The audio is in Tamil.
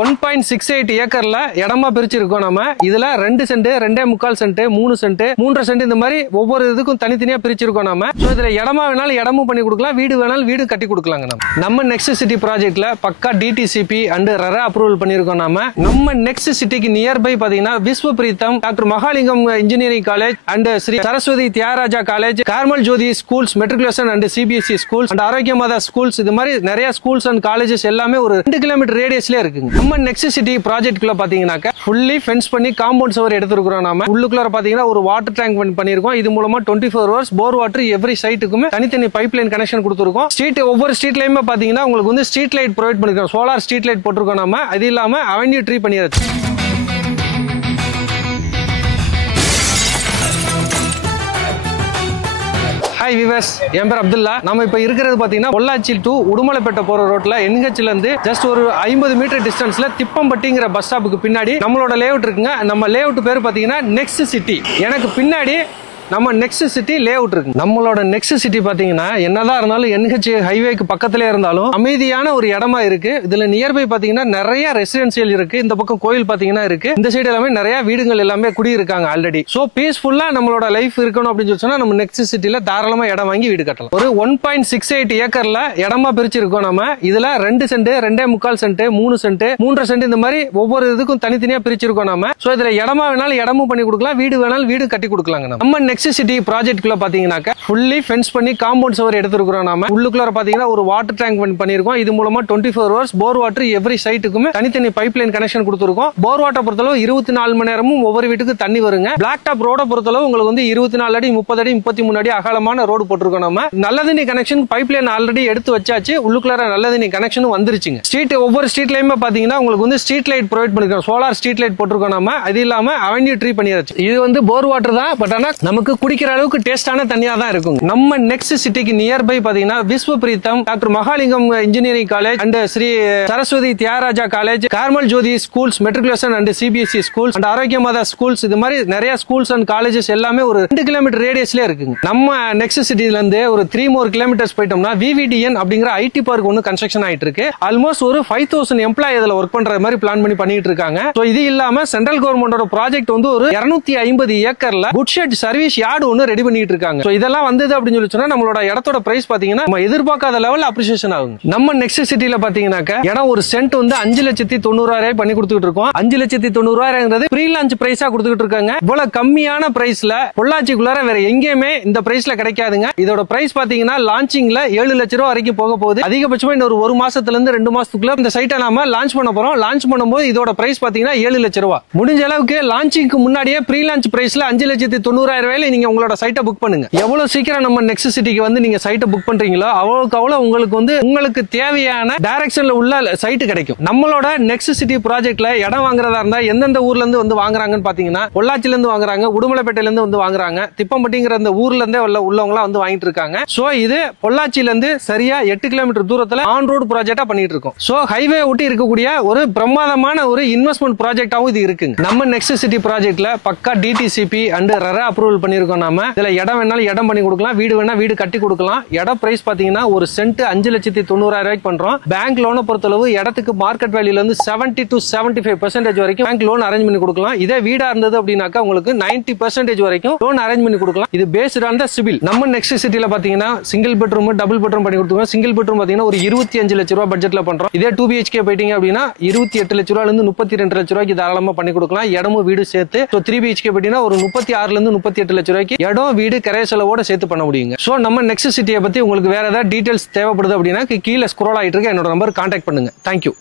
1.68 ஏக்கர்ல இடமா பிரிச்சிருக்கோம். நம்ம இதுல 2 சென்ட் 2.25 சென்ட் 3 சென்ட் 3.5 சென்ட் இந்த மாதிரி ஒவ்வொரு இதுக்கும் தனித்தனியா பிரிச்சிருக்கோம். நம்ம இதுல இடமா வேணாலும் இடமும் பண்ணி கொடுக்கலாம், வீடு வேணாலும் வீடு கட்டி கொடுக்கலாங்க. நம்ம நெக்ஸ்ட் சிட்டி ப்ராஜெக்ட்ல பக்கா டிடிசிபி அண்ட் ரெரா அப்ரூவல் பண்ணிருக்கோம். நம்ம நெக்ஸ்ட் சிட்டிக்கு நியர்பை பாத்தீங்கன்னா Vishwa Preetham, doctor Mahalingam engineering college and Sri Saraswathi Thiagaraja college, Carmel Jothi schools matriculation and CBSE schools and Arokia Matha schools, இது மாதிரி நிறைய ஸ்கூல்ஸ் அண்ட் காலேஜஸ் எல்லாமே ஒரு 2 கிலோமீட்டர் ரேடியஸ்ல இருக்குங்க. நம்ம நெக்ஸ்ட் சிட்டி ப்ராஜெக்ட்ல பாத்தீங்கன்னா ஃபுல்லி ஃபென்ஸ் பண்ணி காம்பவுண்ட் சுவர் எடுத்துக்கிறோம். நாம உள்ளுக்குள்ள பாத்தீங்கன்னா ஒரு வாட்டர் டேங்க் பண்ணிருக்கோம். இது மூலமா 24 ஹவர்ஸ் போர் வாட்டர் எவ்ரி சைட்டுக்குமே தனித்தனி பைப் லைன் கனெக்ஷன் கொடுத்துருக்கோம். ஸ்ட்ரீட் ஒவ்வொரு ஸ்ட்ரீட்லயுமே பாத்தீங்கன்னா உங்களுக்கு வந்து ஸ்ட்ரீட் லைட் ப்ரொவைட் பண்ணிருக்கோம். சோலார் ஸ்ட்ரீட் லைட் போட்டிருக்கோம். நம்ம அது இல்லாம அவென்யூ ட்ரீ பண்ணியாச்சு. ஹாய் விவர்ஸ், என் பேர் அப்துல்லா. நம்ம இப்ப இருக்கிறது பாத்தீங்கன்னா பொள்ளாச்சி டு உடுமலைப்பேட்டை போற ரோட்ல என்ஹெச்ல இருந்து ஜஸ்ட் ஒரு 50 மீட்டர் டிஸ்டன்ஸ்ல திப்பம்பட்டிங்கிற பஸ் ஸ்டாப்புக்கு பின்னாடி நம்மளோட லேஅவுட் இருக்குங்க. நம்ம லேஅவுட் பேர் பாத்தீங்கன்னா நெக்ஸ்ட் சிட்டி. எனக்கு பின்னாடி நம்ம நெக்ஸ்ட் சிட்டி லேஅவுட் இருக்கு. நம்மளோட நெக்ஸ்ட் சிட்டி பாத்தீங்கன்னா என்னதான் இருந்தாலும் என்ஹெச் ஹைவேக்கு பக்கத்திலே இருந்தாலும் அமைதியான ஒரு இடமா இருக்கு. இதுல நியர்பை பாத்தீங்கன்னா நிறைய ரெசிடென்சியல் இருக்கு. இந்த பக்கம் கோயில் பாத்தீங்கன்னா இருக்கு. இந்த சைடு எல்லாமே நிறைய வீடுகள் எல்லாமே குடியிருக்காங்க ஆல்ரெடி. சோ பீஸ்ஃபுல்லா நம்மளோட லைஃப் இருக்கணும் அப்படின்னு சொன்னா நம்ம நெக்ஸ்ட் சிட்டில தாராளமா இடம் வாங்கி வீடு கட்டலாம். ஒரு 1.68 ஏக்கர்ல இடமா பிரிச்சிருக்கோம். நம்ம இதுல 2 சென்ட் 2.25 சென்ட் 3 சென்ட் 3.5 சென்ட் இந்த மாதிரி ஒவ்வொரு இதுக்கும் தனித்தனியா பிரிச்சிருக்கோம். நம்ம சோ இதுல இடமா வேணாலும் இடமும் பண்ணி கொடுக்கலாம், வீடு வேணாலும் வீடு கட்டி கொடுக்கலாங்க. நம்ம நெக்ஸ்ட் சிட்டி ப்ராஜெக்ட்ல பாத்தீங்கன்னா ஃபுல்லி ஃபென்ஸ் பண்ணி காம்பவுண்ட் சுவர் எடுத்துக்கிறோம். நாம உள்ளுக்குள்ள பாத்தீங்கன்னா ஒரு வாட்டர் டேங்க் பண்ணிருக்கோம். இது மூலமா 24 ஹவர்ஸ் போர் வாட்டர் எவ்ரி சைட்டுக்குமே தனித்தனி பைப் லைன் கனெக்ஷன் கொடுத்துருக்கோம். போர் வாட்டர் பொறுத்தளவு 24 மணி நேரமும் ஒவ்வொரு வீட்டுக்கு தண்ணி வருங்க. பிளாக் டாப் ரோட பொறுத்தளவு உங்களுக்கு வந்து 24 அடி 30 அடி 33 அடி அகலமான ரோடு போட்டிருக்கோம். நம்ம நல்ல தண்ணி கனெக்ஷன் பைப் லைன் ஆல்ரெடி எடுத்து வச்சாச்சு. உள்ளுக்குள்ள நல்ல தண்ணி கனெக்ஷனும் வந்துருச்சுங்க. ஸ்ட்ரீட் ஒவ்வொரு ஸ்ட்ரீட்லயுமே பாத்தீங்கன்னா உங்களுக்கு வந்து ஸ்ட்ரீட் லைட் ப்ரொவைட் பண்ணிருக்கோம். சோலார் ஸ்ட்ரீட் லைட் போட்டிருக்கோம். நம்ம அது இல்லாம அவென்யூ ட்ரீ பண்ணியாச்சு. இது வந்து போர் வாட்டர் தான், பட் ஆனா நமக்கு குடிக்கிற அளவுக்கு டேஸ்டான தண்ணியா தான் இருக்கும். நம்ம நெக்ஸ்ட் சிட்டிக்கு நியர்பை பாத்தீங்கன்னா Vishwa Preetham, doctor Mahalingam engineering college and Sri Saraswathi Thiagaraja college, Carmel Jothi schools matriculation and CBSE schools and Arokia Matha schools, இது மாதிரி நிறைய ஸ்கூல்ஸ் அண்ட் காலேஜஸ் எல்லாமே ஒரு 2 கிலோமீட்டர் ரேடியஸ்ல இருக்குங்க. நம்ம நெக்ஸ்ட் சிட்டில இருந்து ஒரு 3 more கிலோமீட்டர்ஸ் போயிட்டோம்னா விவிடிஎன் அப்படிங்கிற ஐடி பார்க் ஒன்னு கன்ஸ்ட்ரக்ஷன் ஆயிட்டு இருக்கு. ஆல்மோஸ்ட் ஒரு 5000 எம்ப்ளாய் இதுல ஒர்க் பண்ற மாதிரி பிளான் பண்ணி பண்ணிட்டு இருக்காங்க. சோ இது இல்லாம சென்ட்ரல் கவர்மெண்டோட ப்ராஜெக்ட் வந்து ஒரு 250 ஏக்கர்ல குட் ஷெட் சர்வீஸ் யார்டு ஒன்னு ரெடி பண்ணிட்டு இருக்காங்க. சோ இதெல்லாம் வந்தது அப்படின்னு சொல்லி சொன்னா நம்மளோட இடத்தோட பிரைஸ் பாத்தீங்கன்னா நம்ம எதிர்பார்க்காத லெவல் அப்ரிசியேஷன் ஆகும். நம்ம நெக்ஸ்ட் சிட்டில பாத்தீங்கன்னா இடம் ஒரு சென்ட் வந்து 5,90,000 பண்ணி கொடுத்துட்டு இருக்கோம். 5,90,000 ப்ரீ லான்ச் பிரைஸா கொடுத்துட்டு இருக்காங்க. இவ்வளவு கம்மியான பிரைஸ்ல பொள்ளாச்சிக்குள்ளார வேற எங்கேயுமே இந்த பிரைஸ்ல கிடைக்காதுங்க. இதோட பிரைஸ் பாத்தீங்கன்னா லான்ச்சிங்ல 7 லட்சம் ரூபாய் வரைக்கும் போக போகுது. அதிகபட்சமா இன்னொரு 1 மாசத்துல இருந்து 2 மாசத்துக்குள்ள இந்த சைட்டை நாம லான்ச் பண்ண போறோம். லான்ச் பண்ணும்போது இதோட பிரைஸ் பாத்தீங்கன்னா 7 லட்சம் ரூபாய். முடிஞ்ச அளவுக்கு லான்ச்சிங்க்கு முன்னாடியே ப்ரீ லான்ச் பிரைஸ்ல 5,90,000 நீங்க உங்களோட சைட்டை புக் பண்ணுங்க. எவ்வளவு சீக்கிரம் நம்ம நெக்ஸ்ட் சிட்டிக்கு வந்து நீங்க சைட்டை புக் பண்றீங்களோ அவ்வளவுக்கு அவ்வளவு உங்களுக்கு வந்து உங்களுக்கு தேவையான டைரக்ஷன்ல உள்ள சைட் கிடைக்கும். நம்மளோட நெக்ஸ்ட் சிட்டி ப்ராஜெக்ட்ல இடம் வாங்குறதா இருந்தா எந்தெந்த ஊர்ல இருந்து வந்து வாங்குறாங்கன்னு பாத்தீங்கன்னா பொள்ளாச்சில இருந்து வாங்குறாங்க, உடுமலைப்பேட்டையில இருந்து வந்து வாங்குறாங்க, திப்பம்பட்டிங்கிற அந்த ஊர்ல இருந்தே உள்ளவங்க வந்து வாங்கிட்டு இருக்காங்க. சோ இது பொள்ளாச்சில இருந்து சரியா 8 கிலோமீட்டர் தூரத்துல ஆன் ரோடு ப்ராஜெக்டா பண்ணிட்டு இருக்கோம். சோ ஹைவே ஒட்டி இருக்கக்கூடிய ஒரு பிரமாதமான ஒரு இன்வெஸ்ட்மெண்ட் ப்ராஜெக்டாவும் இது இருக்குங்க. நம்ம நெக்ஸ்ட் சிட்டி ப்ராஜெக்ட்ல பக்கா டிடிசிபி அண்ட் ரெரா அப்ரூவல் பண்ணிருக்கோம். நாம இதுல இடம் வேணாலும் இடம் பண்ணி கொடுக்கலாம், வீடு வேணா வீடு கட்டி கொடுக்கலாம். இடம் பிரைஸ் பாத்தீங்கன்னா ஒரு சென்ட் 5,90,000 பண்றோம். பேங்க் லோனை பொறுத்தளவு இடத்துக்கு மார்க்கெட் வேல்யூல இருந்து 70 to 75% வரைக்கும் பேங்க் லோன் அரேஞ்ச் பண்ணி கொடுக்கலாம். இதே வீடா இருந்தது அப்படின்னாக்கா உங்களுக்கு 90% வரைக்கும் லோன் அரேஞ்ச் பண்ணி கொடுக்கலாம். இது பேஸ்ட் ஆன் தி சிவில். நம்ம நெக்ஸ்ட் சிட்டில பாத்தீங்கன்னா சிங்கிள் பெட்ரூம் டபுள் பெட்ரூம் பண்ணி கொடுத்துருவோம். சிங்கிள் பெட்ரூம் பாத்தீங்கன்னா ஒரு 25 லட்சம் ரூபாய் பட்ஜெட்ல பண்றோம். இதே 2 BHK போயிட்டீங்க அப்படின்னா 28 லட்சம் ரூபாயில இருந்து 32 லட்சம் ரூபாய்க்கு தாராளமா பண்ணி கொடுக்கலாம். இடமும் வீடு சேர்த்து. 3 BHK போயிட்டீங்கன்னா ஒரு 36 ல இருந்து 38 லட்சம் ரூபாய்க்கு இடம் வீடு கரை செலவோட சேர்த்து பண்ண முடியுங்க. சோ நம்ம நெக்ஸ்ட் சிட்டியை பத்தி உங்களுக்கு வேற ஏதாவது டீடைல்ஸ் தேவைப்படுது அப்படின்னா கீழே ஸ்க்ரோல் ஆயிட்டு இருக்க என்னோட நம்பர் கான்டாக்ட் பண்ணுங்க. தேங்க்யூ.